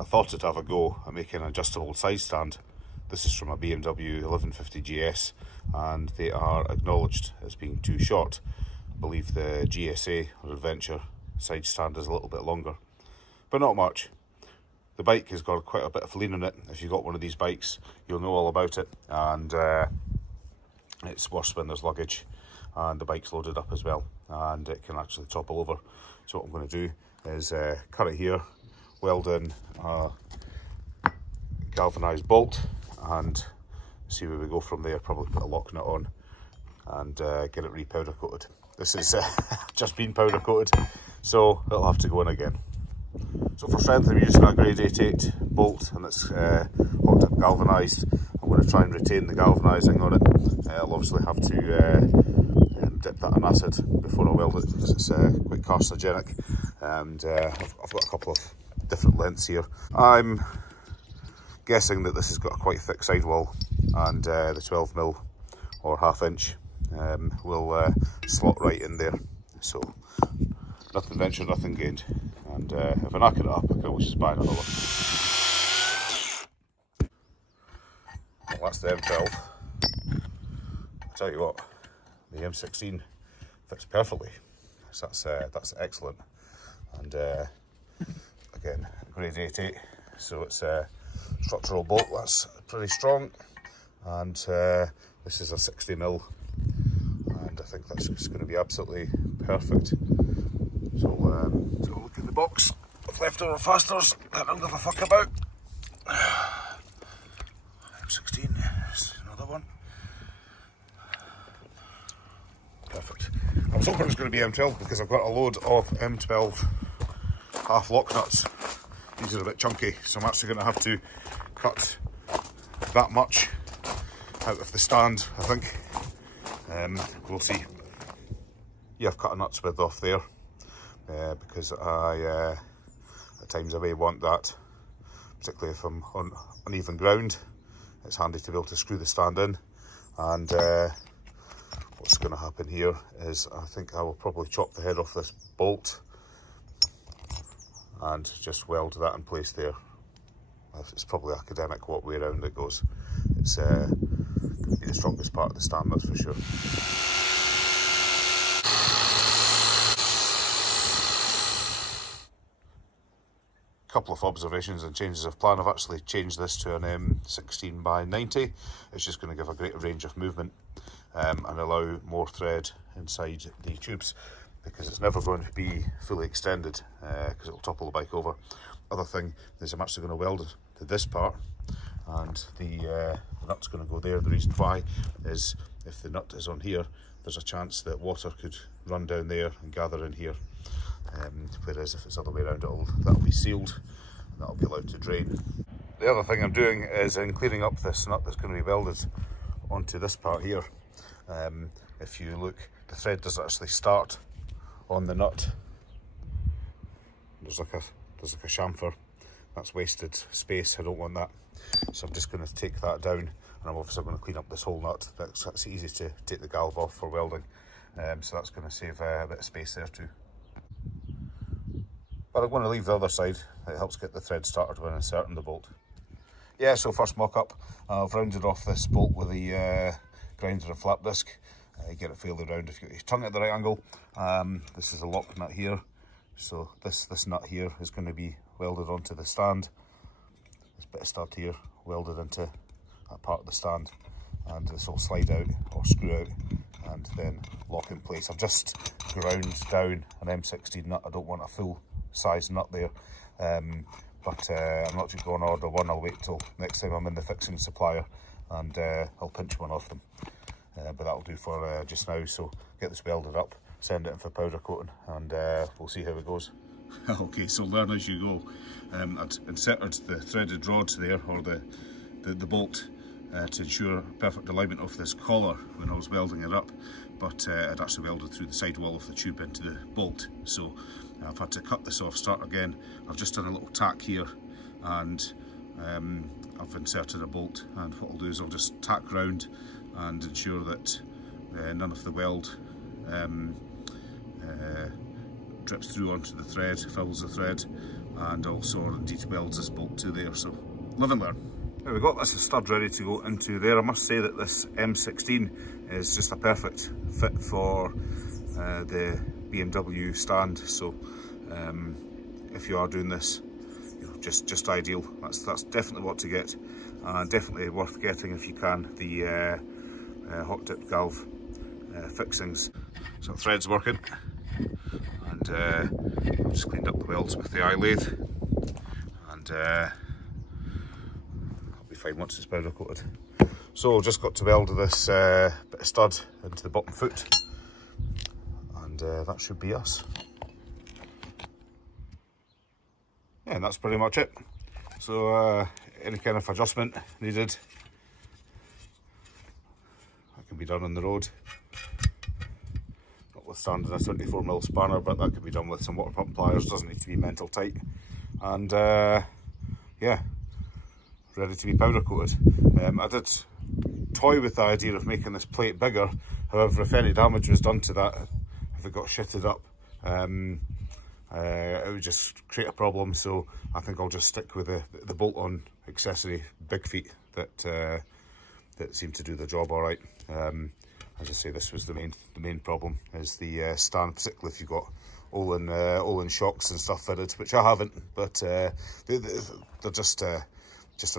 I thought I'd have a go at making an adjustable side stand. This is from a BMW R1150GS, and they are acknowledged as being too short. I believe the GSA or Adventure side stand is a little bit longer, but not much. The bike has got quite a bit of lean on it. If you've got one of these bikes, you'll know all about it, and it's worse when there's luggage and the bike's loaded up as well, and it can actually topple over. So what I'm going to do is cut it here, weld in a galvanised bolt, and see where we go from there. Probably put a lock nut on and get it re-powder coated. This is just been powder coated, so it'll have to go in again. So for strength, I'm using a grade 88 bolt, and it's hooked up galvanised. I'm going to try and retain the galvanising on it. I'll obviously have to dip that in acid before I weld it, because it's quite carcinogenic, and I've got a couple of different lengths here. I'm guessing that this has got a quite thick sidewall, and the 12mm or 1/2 inch will slot right in there. So nothing ventured, nothing gained. And if I knock it up, I can always just buy another one. Well, that's the M12. I'll tell you what, the M16 fits perfectly. So that's excellent. And again, grade 88, so it's a structural bolt that's pretty strong. And this is a 60mm, and I think that's just going to be absolutely perfect. So look at the box of leftover fasteners that I don't give a fuck about. M16 is another one. Perfect. I was hoping it was going to be M12 because I've got a load of M12 half lock nuts. These are a bit chunky, so I'm actually going to have to cut that much out of the stand, I think. We'll see. Yeah, I've cut a nut's width off there. Because at times I may want that, particularly if I'm on uneven ground. It's handy to be able to screw the stand in. And what's going to happen here is I think I will probably chop the head off this bolt and just weld that in place there. It's probably academic what way around it goes. It's going to be the strongest part of the stand, that's for sure. Couple of observations and changes of plan. I've actually changed this to an M16x90. It's just going to give a greater range of movement and allow more thread inside the tubes, because it's never going to be fully extended because it'll topple the bike over. Other thing is I'm actually going to weld to this part, and the nut's going to go there. The reason why is if the nut is on here, there's a chance that water could run down there and gather in here. Whereas if it's the other way around, that'll be sealed and that'll be allowed to drain. The other thing I'm doing is in cleaning up this nut that's going to be welded onto this part here. If you look, the thread doesn't actually start on the nut. There's like a chamfer. That's wasted space. I don't want that. So I'm just going to take that down, and I'm obviously going to clean up this whole nut. That's easy to take the galv off for welding. So that's going to save a bit of space there too. But I'm going to leave the other side. It helps get the thread started when inserting the bolt. Yeah, so first mock-up, I've rounded off this bolt with the grinder and flap disc. You get it fairly round if you get your tongue at the right angle. This is a lock nut here. So this nut here is going to be welded onto the stand. This bit of stud here welded into that part of the stand, and this will slide out or screw out and then lock in place. I've just ground down an M16 nut. I don't want a full size nut there, but I'm not just going to order one. I'll wait till next time I'm in the fixing supplier, and I'll pinch one off them, but that'll do for just now. So get this welded up, send it in for powder coating, and we'll see how it goes. Okay, so learn as you go. I'd inserted the threaded rod there, or the bolt, to ensure perfect alignment of this collar when I was welding it up, but I'd actually welded through the sidewall of the tube into the bolt, so I've had to cut this off, start again. I've just done a little tack here, and I've inserted a bolt, and what I'll do is I'll just tack round and ensure that none of the weld drips through onto the thread, fills the thread, and also indeed welds this bolt to there, so live and learn. There we go, that's a stud ready to go into there. I must say that this M16 is just a perfect fit for the BMW stand, so if you are doing this, you know, just ideal. That's definitely what to get, and definitely worth getting if you can, the hot dip valve fixings. So the thread's working, and I've just cleaned up the welds with the eye lathe, and I'll be fine once it's powder coated. So just got to weld this bit of stud into the bottom foot, and that should be us. Yeah, and that's pretty much it. So any kind of adjustment needed, that can be done on the road. Notwithstanding a 24mm spanner, but that can be done with some water pump pliers, doesn't need to be mental tight. And yeah, ready to be powder coated. I did toy with the idea of making this plate bigger, however if any damage was done to that, if it got shitted up, it would just create a problem, so I think I'll just stick with the bolt-on accessory big feet that seem to do the job all right. As I say, this was the main problem, is the stand, particularly if you've got Olin shocks and stuff fitted, which I haven't, but they're just a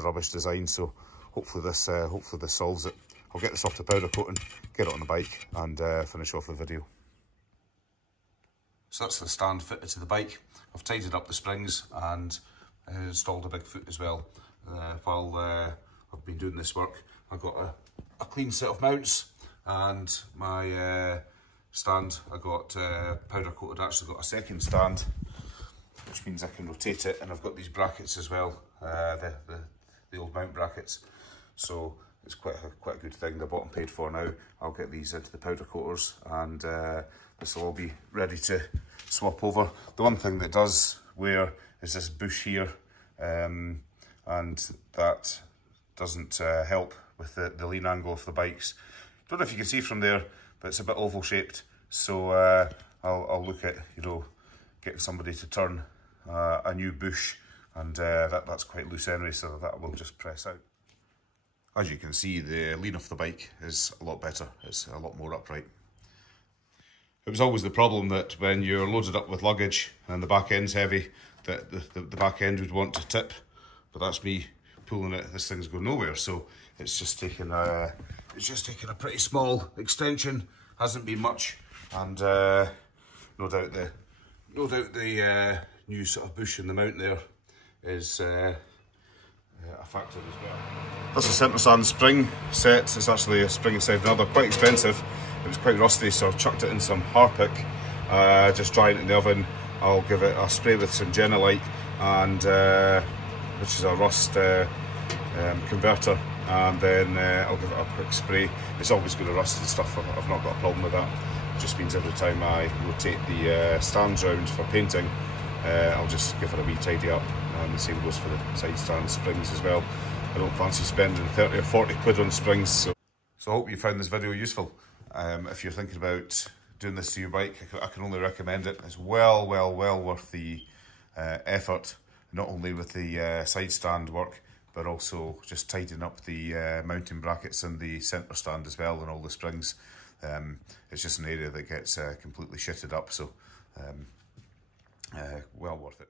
rubbish design. So hopefully this solves it. I'll get this off to powder coating, get it on the bike, and finish off the video. So that's the stand fitted to the bike. I've tidied up the springs and installed a big foot as well. While I've been doing this work, I've got a clean set of mounts, and my stand I got powder coated. Actually got a second stand, which means I can rotate it, and I've got these brackets as well, the old mount brackets. So it's quite a good thing. The bottom paid for now. I'll get these into the powder coaters, and this will all be ready to swap over. The one thing that does wear is this bush here, and that doesn't help with the lean angle of the bikes. Don't know if you can see from there, but it's a bit oval shaped. So I'll look at, you know, getting somebody to turn a new bush, and that's quite loose anyway, so that will just press out. As you can see, the lean of the bike is a lot better. It's a lot more upright. It was always the problem that when you're loaded up with luggage and the back end's heavy, that the back end would want to tip, but that's me pulling it. This thing's going nowhere, so it's just taken a pretty small extension. Hasn't been much, and no doubt the new sort of bush in the mount there is a factor as well. That's a centre stand spring set. It's actually a spring inside another, quite expensive. It was quite rusty, so I've chucked it in some Harpic, just drying it in the oven. I'll give it a spray with some Genelite, and which is a rust converter, and then I'll give it a quick spray. It's always going to rust and stuff. I've not got a problem with that. It just means every time I rotate the stands round for painting, I'll just give it a wee tidy up, and the same goes for the side stand springs as well. I don't fancy spending 30 or 40 quid on springs, so I hope you found this video useful. If you're thinking about doing this to your bike, I can only recommend it. It's well worth the effort, not only with the side stand work, but also just tidying up the mounting brackets and the centre stand as well, and all the springs. It's just an area that gets completely shitted up, so well worth it.